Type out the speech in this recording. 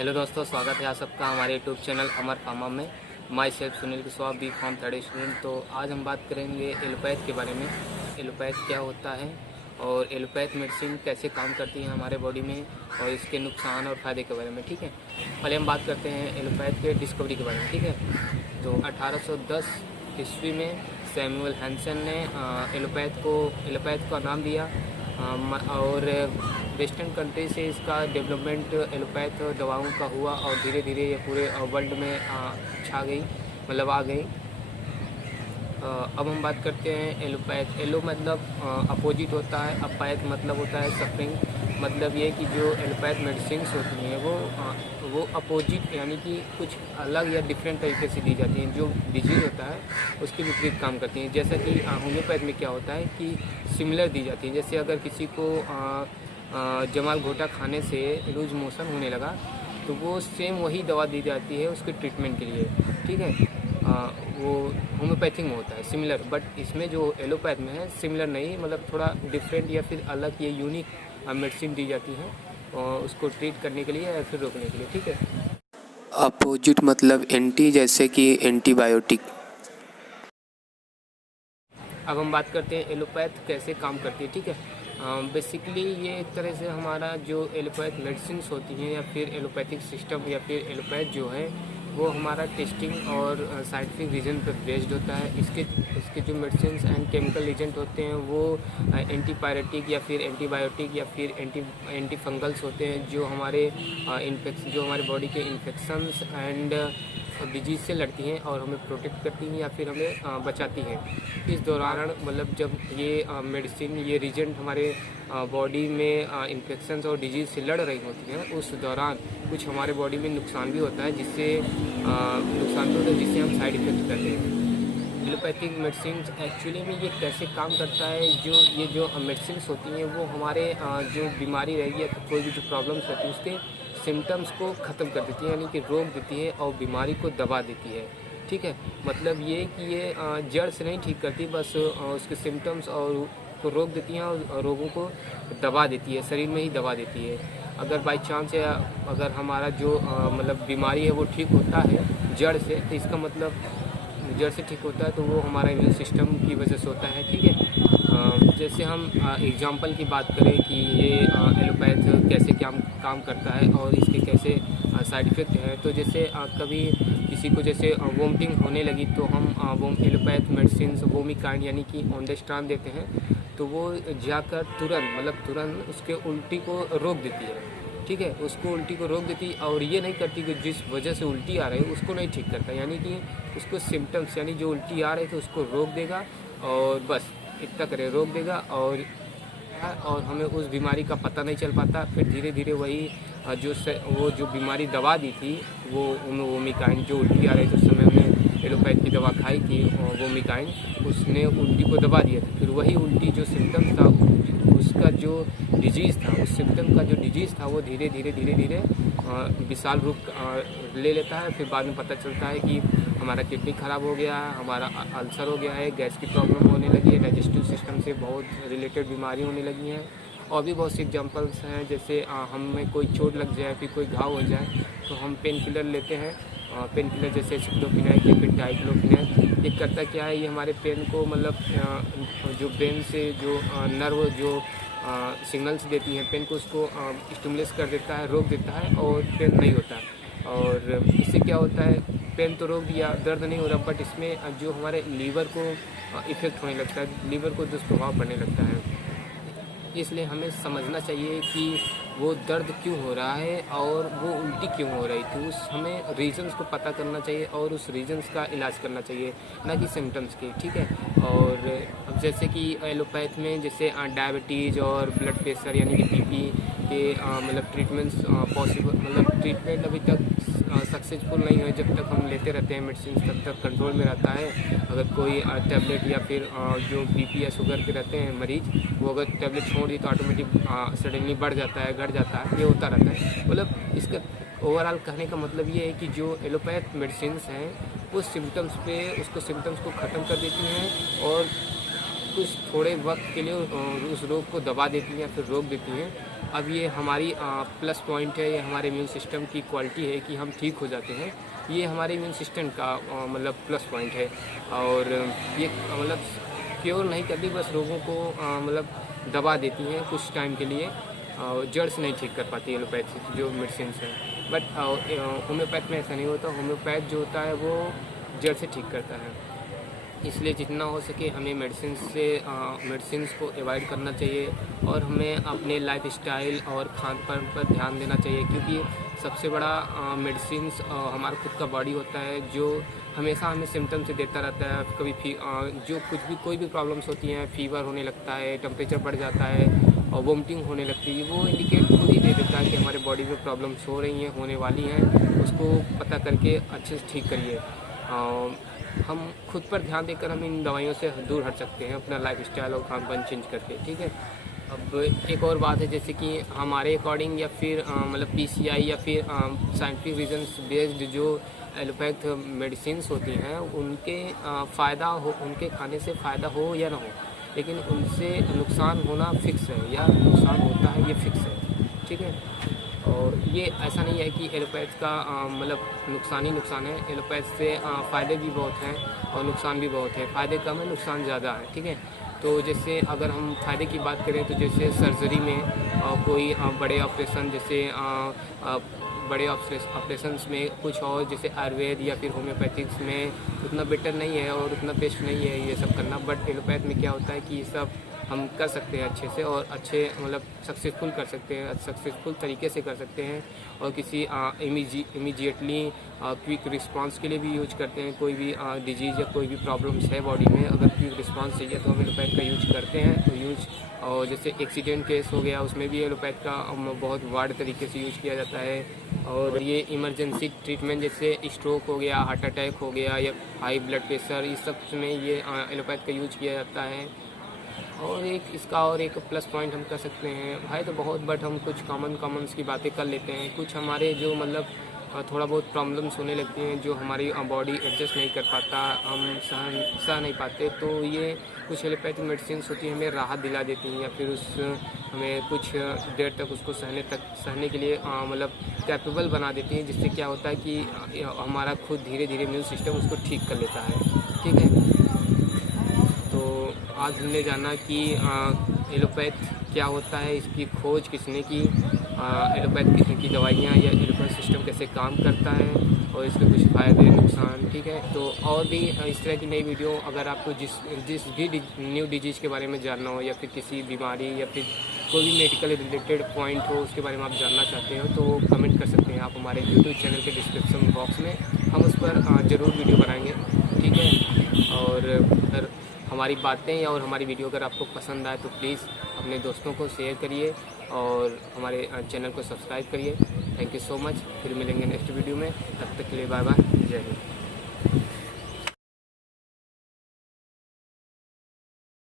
Hello दोस्तों, स्वागत है आप सबका हमारे यूट्यूब चैनल अमर फार्मा में। Myself Sunil Kushwaha, B pharm third student. तो आज हम बात करेंगे एलोपैथ के बारे में। एलोपैथ क्या होता है और एलोपैथ मेडिसिन कैसे काम करती है हमारे बॉडी में और इसके नुकसान और फ़ायदे के बारे में। ठीक है, पहले हम बात करते हैं एलोपैथ के डिस्कवरी के बारे में। ठीक है, तो 1810 ईस्वी में सैमुअल हैंसन ने एलोपैथ का नाम दिया और वेस्टर्न कंट्री से इसका डेवलपमेंट एलोपैथ दवाओं का हुआ और धीरे धीरे ये पूरे वर्ल्ड में छा गई, मतलब आ गई। अब हम बात करते हैं एलोपैथ। एलो मतलब अपोजिट होता है, अपैथ मतलब होता है सफरिंग। मतलब ये कि जो एलोपैथ मेडिसिन होती हैं वो अपोजिट यानी कि कुछ अलग या डिफरेंट तरीके से दी जाती हैं। जो डिजीज़ होता है उसके विपरीत काम करती हैं। जैसा कि होम्योपैथ में क्या होता है कि सिमिलर दी जाती हैं। जैसे अगर किसी को जमाल घोटा खाने से लूज मोशन होने लगा तो वो सेम वही दवा दी जाती है उसके ट्रीटमेंट के लिए। ठीक है, वो होम्योपैथिक में होता है सिमिलर, बट इसमें जो एलोपैथ में है सिमिलर नहीं, मतलब थोड़ा डिफरेंट या फिर अलग ये यूनिक मेडिसिन दी जाती है और उसको ट्रीट करने के लिए या फिर रोकने के लिए। ठीक है, अपोजिट मतलब एंटी, जैसे कि एंटीबायोटिक। अब हम बात करते हैं एलोपैथ कैसे काम करती है। ठीक है, बेसिकली ये एक तरह से हमारा जो एलोपैथ मेडिसिन होती हैं या फिर एलोपैथिक सिस्टम या फिर एलोपैथ जो है वो हमारा टेस्टिंग और साइंटिफिक रीजन पर बेस्ड होता है। इसके जो मेडिसिन एंड केमिकल एजेंट होते हैं वो एंटीपायरेटिक या फिर एंटीबायोटिक या फिर एंटी फंगल्स होते हैं जो हमारे बॉडी के इन्फेक्शंस एंड डिजीज़ से लड़ती हैं और हमें प्रोटेक्ट करती हैं या फिर हमें बचाती हैं। इस दौरान मतलब जब ये मेडिसिन ये रीजेंट हमारे बॉडी में इन्फेक्शंस और डिजीज़ से लड़ रही होती हैं, उस दौरान कुछ हमारे बॉडी में नुकसान भी होता है जिससे हम साइड इफेक्ट करते हैं। एलोपैथिक मेडिसिन एक्चुअली में ये कैसे काम करता है, ये जो मेडिसिन होती हैं वो हमारे जो बीमारी रहेगी या कोई भी जो प्रॉब्लम्स रहती है उसके सिम्टम्स को ख़त्म कर देती है, यानी कि रोक देती है और बीमारी को दबा देती है। ठीक है, मतलब ये कि ये जड़ से नहीं ठीक करती, बस उसके सिम्टम्स और को रोक देती हैं और रोगों को दबा देती है, शरीर में ही दबा देती है। अगर बाई चांस या अगर हमारा जो मतलब बीमारी है वो ठीक होता है जड़ से, तो इसका मतलब जड़ से ठीक होता है तो वो हमारा इम्यून सिस्टम की वजह से होता है। ठीक है, जैसे हम एग्जांपल की बात करें कि ये एलोपैथ कैसे काम करता है और इसके कैसे साइड इफ़ेक्ट है, तो जैसे कभी किसी को जैसे वोमिटिंग होने लगी तो हम एलोपैथ मेडिसिन वोमिकाइंड यानी कि ओंडेस्ट्रान देते हैं, तो वो जाकर तुरंत उसके उल्टी को रोक देती है। ठीक है, उसको उल्टी को रोक देती और ये नहीं करती कि जिस वजह से उल्टी आ रही है उसको नहीं ठीक करता, यानी कि उसको सिम्टम्स यानी जो उल्टी आ रही है तो उसको रोक देगा और बस इतना करे, रोक देगा और हमें उस बीमारी का पता नहीं चल पाता। फिर धीरे धीरे वही वो जो बीमारी दवा दी थी वो वोमिकाइंड, जो उल्टी आ रही थी उस समय हमने एलोपैथ की दवा खाई थी वोमिकाइंड, उसने उल्टी को दबा दिया था। फिर वही उल्टी जो सिम्टम्स था उसका जो डिजीज़ था, उस सिम्टम का जो डिजीज़ था वो धीरे धीरे विशाल रूप ले लेता है। फिर बाद में पता चलता है कि हमारा किडनी ख़राब हो गया है, हमारा अल्सर हो गया है, गैस की प्रॉब्लम होने लगी है, डाइजेस्टिव सिस्टम से बहुत रिलेटेड बीमारी होने लगी हैं। और भी बहुत सी एग्जांपल्स हैं, जैसे हमें कोई चोट लग जाए फिर कोई घाव हो जाए तो हम पेन किलर लेते हैं। पेन किलर जैसे सिक्लोफिनाक या फिर डाइक्लोफिनाक, ये करता क्या है, ये हमारे पेन को मतलब जो ब्रेन से जो नर्व जो सिग्नल्स देती हैं पेन को, उसको स्टिमुलेट कर देता है, रोक देता है और पेन नहीं होता। और इससे क्या होता है, पेन तो रोक दिया, दर्द नहीं हो रहा, बट इसमें जो हमारे लीवर को इफ़ेक्ट होने लगता है, लीवर को दुष्प्रभाव पड़ने लगता है। इसलिए हमें समझना चाहिए कि वो दर्द क्यों हो रहा है और वो उल्टी क्यों हो रही थी, हमें रीजंस को पता करना चाहिए और उस रीजंस का इलाज करना चाहिए, ना कि सिम्टम्स के। ठीक है, और अब जैसे कि एलोपैथ में जैसे डायबिटीज़ और ब्लड प्रेशर यानी कि बीपी के मतलब ट्रीटमेंट्स पॉसिबल, मतलब ट्रीटमेंट अभी तक सक्सेसफुल नहीं है। जब तक हम लेते रहते हैं मेडिसिन तब तक कंट्रोल में रहता है। अगर कोई टैबलेट या फिर जो बीपी या शुगर के रहते हैं मरीज, वो अगर टैबलेट छोड़ दी तो ऑटोमेटिक सडनली बढ़ जाता है, घट जाता है, ये होता रहता है। मतलब इसका ओवरऑल कहने का मतलब ये है कि जो एलोपैथ मेडिसिन हैं वो सिम्टम्स को ख़त्म कर देती हैं और कुछ थोड़े वक्त के लिए उस रोग को दबा देती हैं या फिर रोक देती हैं। अब ये हमारी प्लस पॉइंट है, ये हमारे इम्यून सिस्टम की क्वालिटी है कि हम ठीक हो जाते हैं। ये हमारे इम्यून सिस्टम का मतलब प्लस पॉइंट है। और ये मतलब क्योर नहीं करती, बस रोगों को मतलब दबा देती हैं कुछ टाइम के लिए, जड़ से नहीं ठीक कर पाती एलोपैथी जो मेडिसिन है। बट होम्योपैथ में ऐसा नहीं होता। होम्योपैथ जो होता है वो जड़ से ठीक करता है। इसलिए जितना हो सके हमें मेडिसिन को अवॉइड करना चाहिए और हमें अपने लाइफ स्टाइल और खान पान पर ध्यान देना चाहिए, क्योंकि सबसे बड़ा मेडिसिन हमारा खुद का बॉडी होता है जो हमेशा हमें सिम्टम से देता रहता है। कभी जो कोई भी प्रॉब्लम्स होती हैं, फीवर होने लगता है, टेम्परेचर बढ़ जाता है और वोमिटिंग होने लगती है, वो इंडिकेट खुद ही दे देता है कि हमारे बॉडी में प्रॉब्लम्स हो रही हैं, होने वाली हैं। उसको पता करके अच्छे से ठीक करिए। हम खुद पर ध्यान देकर हम इन दवाइयों से दूर हट सकते हैं, अपना लाइफ स्टाइल और खान पान चेंज करके, ठीक है। अब एक और बात है, जैसे कि हमारे अकॉर्डिंग या फिर मतलब पीसीआई या फिर साइंटिफिक रीजन्स बेस्ड जो एलोपैथ मेडिसिन्स होती हैं उनके उनके खाने से फ़ायदा हो या ना हो, लेकिन उनसे नुकसान होना फिक्स है या नुकसान होता है ये फिक्स है, ठीक है। और ये ऐसा नहीं है कि एलोपैथ का मतलब नुकसान ही नुकसान है। एलोपैथ से फ़ायदे भी बहुत हैं और नुकसान भी बहुत है। फ़ायदे कम है, नुकसान ज़्यादा है, ठीक है। तो जैसे अगर हम फ़ायदे की बात करें तो जैसे सर्जरी में कोई बड़े ऑपरेशन, जैसे बड़े ऑपरेशंस में कुछ और जैसे आयुर्वेद या फिर होम्योपैथिक्स में उतना बेटर नहीं है और उतना बेस्ट नहीं है ये सब करना। बट एलोपैथ में क्या होता है कि ये सब हम कर सकते हैं अच्छे से और अच्छे मतलब सक्सेसफुल कर सकते हैं, सक्सेसफुल तरीके से कर सकते हैं। और किसी इमीडिएटली क्विक रिस्पांस के लिए भी यूज करते हैं। कोई भी डिजीज़ या कोई भी प्रॉब्लम्स है बॉडी में, अगर क्विक रिस्पांस चाहिए तो हम एलोपैथ का यूज करते हैं। तो और जैसे एक्सीडेंट केस हो गया उसमें भी एलोपैथ का बहुत वार्ड तरीके से यूज किया जाता है। और ये इमरजेंसी ट्रीटमेंट जैसे स्ट्रोक हो गया, हार्ट अटैक हो गया या हाई ब्लड प्रेशर, इस सब में ये एलोपैथ का यूज किया जाता है। और एक प्लस पॉइंट हम कर सकते हैं भाई तो बहुत, बट हम कुछ कॉमन्स की बातें कर लेते हैं। कुछ हमारे जो मतलब थोड़ा बहुत प्रॉब्लम्स होने लगती हैं जो हमारी बॉडी एडजस्ट नहीं कर पाता, हम सह नहीं पाते, तो ये कुछ एलोपैथिक मेडिसिन होती है हमें राहत दिला देती हैं या फिर हमें कुछ देर तक उसको सहने के लिए मतलब कैपेबल बना देती हैं, जिससे क्या होता है कि हमारा खुद धीरे धीरे इम्यून सिस्टम उसको ठीक कर लेता है, ठीक है। तो आज हमने जाना कि एलोपैथ क्या होता है, इसकी खोज किसने की, एलोपैथ की दवाइयाँ या एलोपैथ सिस्टम कैसे काम करता है और इसके कुछ फ़ायदे नुकसान, ठीक है। तो और भी इस तरह की नई वीडियो अगर आपको जिस भी न्यू डिजीज़ के बारे में जानना हो या फिर किसी बीमारी या फिर कोई भी मेडिकल रिलेटेड पॉइंट हो उसके बारे में आप जानना चाहते हो तो कमेंट कर सकते हैं आप हमारे यूट्यूब चैनल के डिस्क्रिप्शन बॉक्स में, हम उस पर ज़रूर वीडियो बनाएंगे, ठीक है। और अगर हमारी बातें और हमारी वीडियो अगर आपको पसंद आए तो प्लीज़ अपने दोस्तों को शेयर करिए और हमारे चैनल को सब्सक्राइब करिए। Thank you so much. फिर मिलेंगे नेक्स्ट वीडियो में, तब तक के लिए बाय बाय, जय हिंद।